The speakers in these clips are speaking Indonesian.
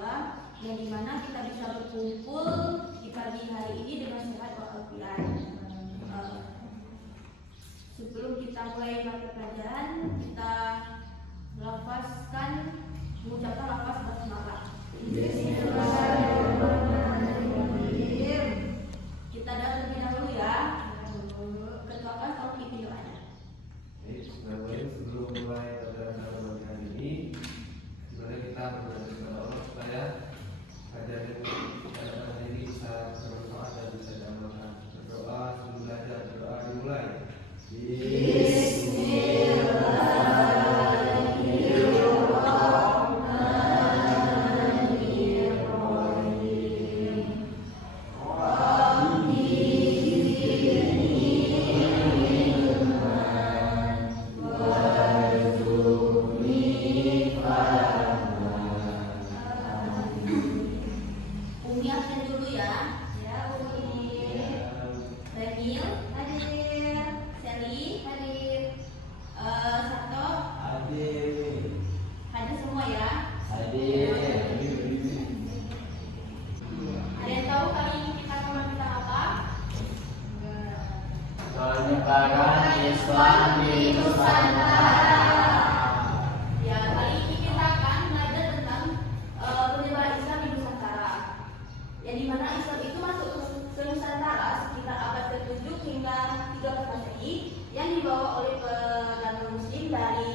Islam, yang dimana kita bisa berkumpul di pagi hari ini dengan sehat walafiat. Sebelum kita mulai mata pelajaran, kita mengucapkan lafaz basmalah. Kita terlebih dahulu ya. Ketua kelas tolong ditunjuk aja. Sebelum mulai pelajaran hari ini, sebenarnya kita berdoa kepada Allah supaya ajaran ini bisa bermanfaat dan bisa diamalkan. Berdoa sebelum belajar, berdoa dimulai. Penyebaran Islam di Nusantara. Ya, kali ini kita akan belajar tentang penyebaran Islam di Nusantara. Yang dimana Islam itu masuk ke Nusantara sekitar abad ke-7 hingga 13 Masehi, yang dibawa oleh pedagang Muslim dari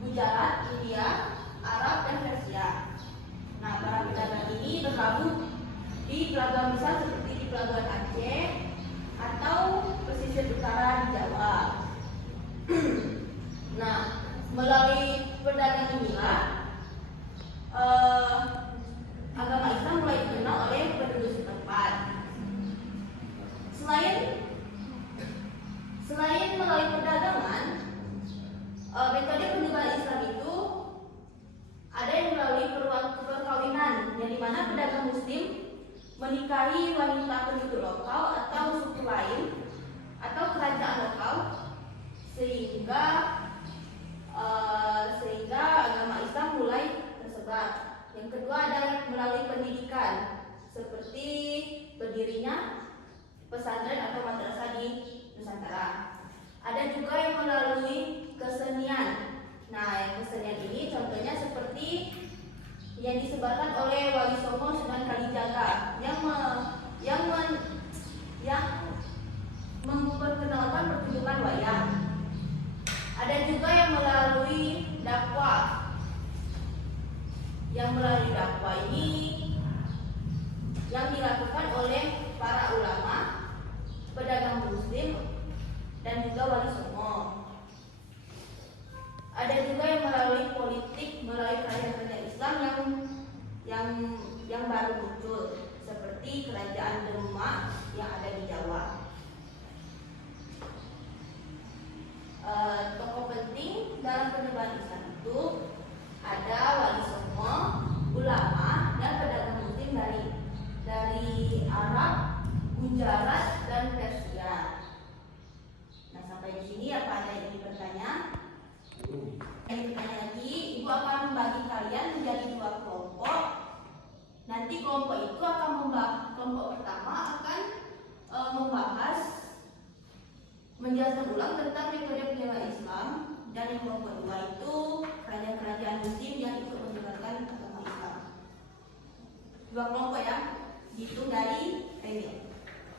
Gujarat, India, Arab, dan Persia. Nah, para pedagang ini berlabuh di pelabuhan besar seperti di Pelabuhan Aceh atau pesisir utara di Jawa. Nah, melalui perdagangan inilah agama Islam mulai dikenal oleh penduduk setempat. Selain melalui perdagangan, metode penyebaran Islam itu ada yang melalui perkawinan, yang dimana pedagang Muslim menikahi wanita penduduk lokal atau suku lain atau kerajaan lokal, sehingga agama Islam mulai tersebar. Yang kedua adalah melalui pendidikan, seperti berdirinya pesantren atau madrasah di Nusantara. Ada juga yang melalui kesenian. Nah, yang kesenian ini contohnya seperti yang disebarkan oleh Wali Songo Sunan Kalijaga yang memperkenalkan pertunjukan wayang. Ada juga yang melalui dakwah. Yang melalui dakwah ini yang dilakukan oleh para ulama, pedagang Muslim, dan juga Wali Songo. Ada juga yang melalui politik, melalui kerajaan-kerajaan Islam yang baru muncul, seperti kerajaan Demak yang ada di Jawa. Tokoh penting dalam penyebaran Islam itu ada Wali Songo, ulama, dan pedagang Muslim dari Arab, Gujarat, dan Persia. Nah, sampai di sini apa ada yang ingin bertanya? Lagi, Ibu akan membagi kalian menjadi 2 kelompok. Nanti kelompok itu akan kelompok pertama akan membahas, menjelaskan ulang tentang metode penyebaran Islam, dan yang kelompok 2 itu kerajaan-kerajaan Muslim yang ikut menyebarkan agama Islam. 2 kelompok ya, dihitung dari Emil.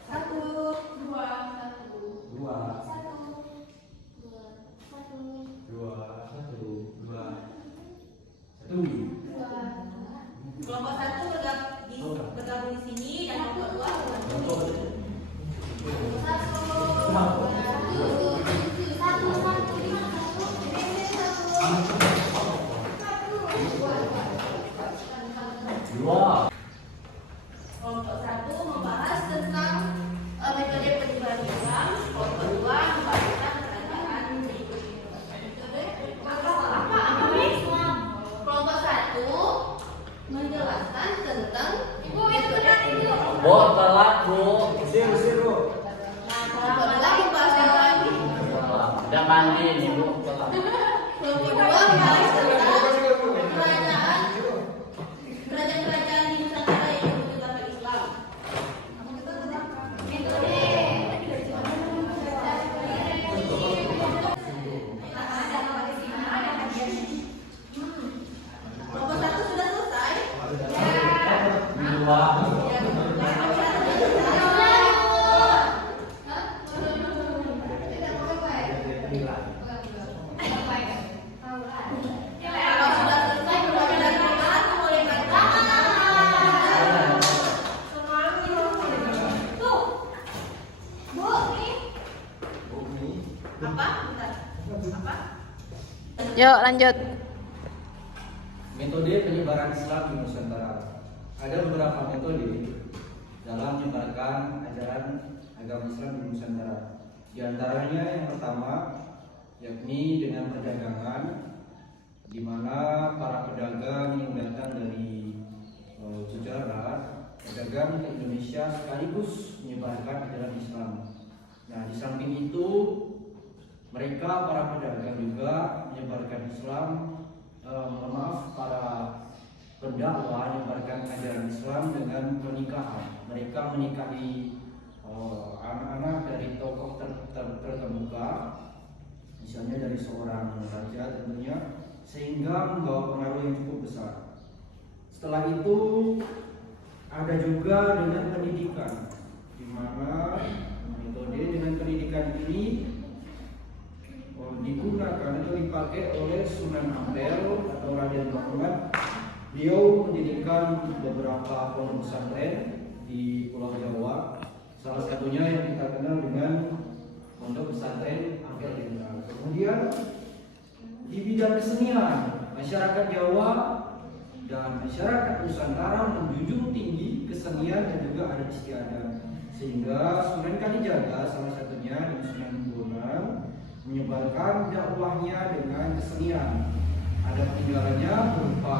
1, 2, 1. Kelompok 1 bergabung di sini, dan kelompok 2 bergabung di sini. 2. Kelompok 1 membahas tentang metode penyebaran Islam. Kelompok 2 membahas tentang kerajaan. Kelompok 1 menjelaskan tentang metode penyebaran. Telat, Bu. Nah, kelompok 2 membahas tentang Udah mandi nih, Bu. kelompok 2 membahas tentang kerajaan Yuk lanjut. Metode penyebaran Islam di Nusantara. Ada beberapa metode dalam menyebarkan ajaran agama Islam di Nusantara. Di antaranya yang pertama yakni dengan perdagangan, di mana para pedagang yang datang dari Gujarat berdagang ke Indonesia sekaligus menyebarkan ajaran Islam. Nah, di samping itu mereka para pedagang juga menyebarkan Islam, para pendakwah menyebarkan ajaran Islam dengan pernikahan. Mereka menikahi anak-anak dari tokoh terkemuka, misalnya dari seorang raja tentunya, sehingga membawa pengaruh yang cukup besar. Setelah itu ada juga dengan pendidikan, di mana metode dengan pendidikan ini digunakan atau dipakai oleh Sunan Ampel atau Raden Muhammad. Beliau mendirikan beberapa pondok pesantren di Pulau Jawa. Salah satunya yang kita kenal dengan pondok pesantren Ampel Jenderal. Kemudian di bidang kesenian, masyarakat Jawa dan masyarakat Nusantara menjunjung tinggi kesenian dan juga adat istiadat, sehingga Sunan Kalijaga salah satunya dan Sunan Bonang menyebarkan dakwahnya dengan kesenian. Ada peninggalannya berupa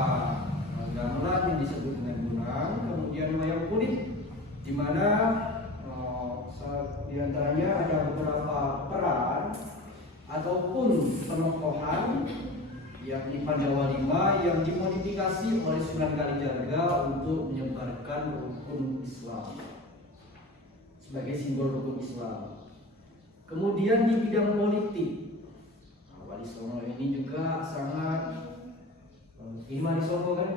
gamelan yang disebut dengan Bonang, kemudian wayang kulit, di mana di antaranya ada beberapa peran ataupun penokohan yakni Pandawa V yang dimodifikasi oleh Sunan Kalijaga untuk menyebarkan rukun Islam sebagai simbol rukun Islam. Kemudian di bidang politik, Wali Songo ini juga sangat Wali Songo kan?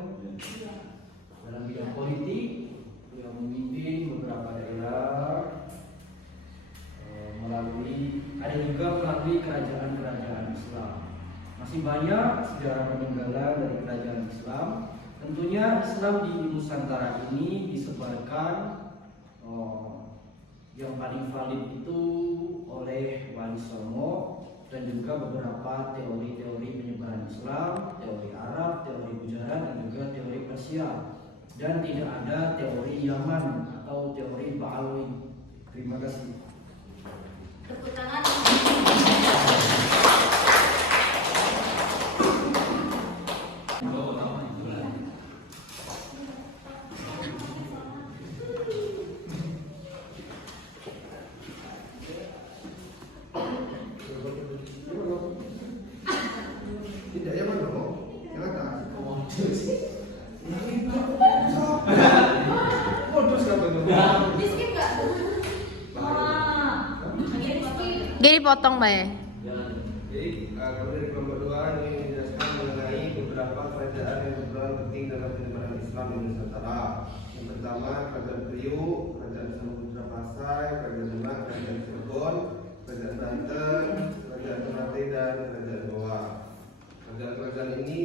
Dalam bidang politik yang memimpin beberapa daerah ada juga melalui kerajaan-kerajaan Islam. Masih banyak sejarah peninggalan dari kerajaan Islam. Tentunya Islam di Nusantara ini disebarkan yang paling valid itu oleh Wali Songo dan juga beberapa teori-teori penyebaran Islam, teori Arab, teori Gujarat dan juga teori Persia. Dan tidak ada teori Yaman atau teori Ba'alwi. Terima kasih. Tepuk tangan. Tidak ya mana kok? Yang atas. Modus apa itu? Di skip nggak? Wah, lagi di skip. Gini potong Mbak ya. Jadi kami dari kelompok 2 ini menjelaskan mengenai beberapa kerajaan yang berperan penting dalam penyebaran Islam di Nusantara. Yang pertama Kerajaan Priuk, Kerajaan Samudra Pasai, Kerajaan Demak, Kerajaan Cirebon, Kerajaan Banten, Kerajaan Ternate dan Kerajaan Goa. Kerajaan-kerajaan ini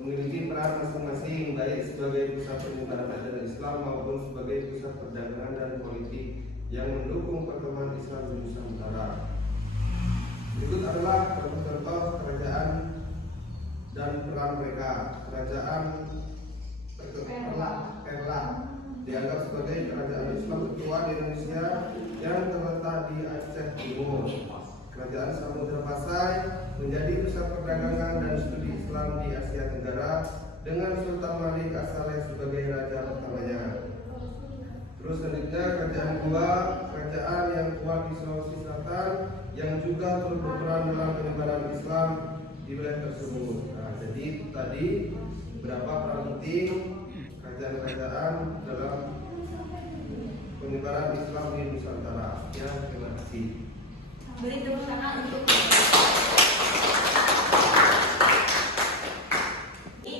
memiliki peran masing-masing baik sebagai pusat penyebaran ajaran Islam maupun sebagai pusat perdagangan dan politik yang mendukung perkembangan Islam di Nusantara. Berikut adalah contoh-contoh kerajaan dan peran mereka. Kerajaan Perla dianggap sebagai kerajaan Islam tertua di Indonesia yang terletak di Aceh Timur. Kerajaan Samudra Pasai menjadi pusat perdagangan dan studi Islam di Asia Tenggara dengan Sultan Malik As-Saleh sebagai raja pertamanya. Terus selanjutnya Kerajaan Goa, kerajaan yang kuat di Sulawesi Selatan yang juga turut berperan dalam penyebaran Islam di wilayah tersebut. Nah, jadi tadi beberapa peran penting kerajaan-kerajaan dalam penyebaran Islam di Nusantara. Ya, terima kasih. Beri tepuk tangan untuk.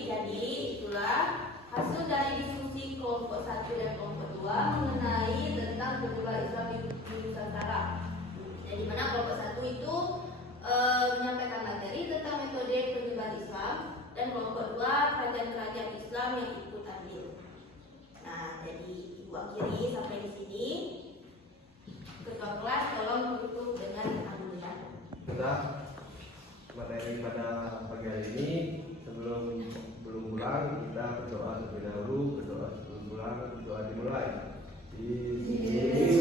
Jadi itulah hasil dari diskusi kelompok 1 dan kelompok 2 mengenai tentang penyebaran Islam di Nusantara. Jadi mana kelompok 1 itu menyampaikan materi tentang metode penyebaran Islam dan kelompok 2 kerajaan-kerajaan Islam yang ikut andil. Nah, jadi Ibu akhiri sampai di sini. Ketua kelas tolong tutup dengan anugerah. Sudah. materi pada pagi hari ini. Sebelum pulang kita berdoa terlebih dahulu. Berdoa sebelum pulang, doa dimulai. Bismillah.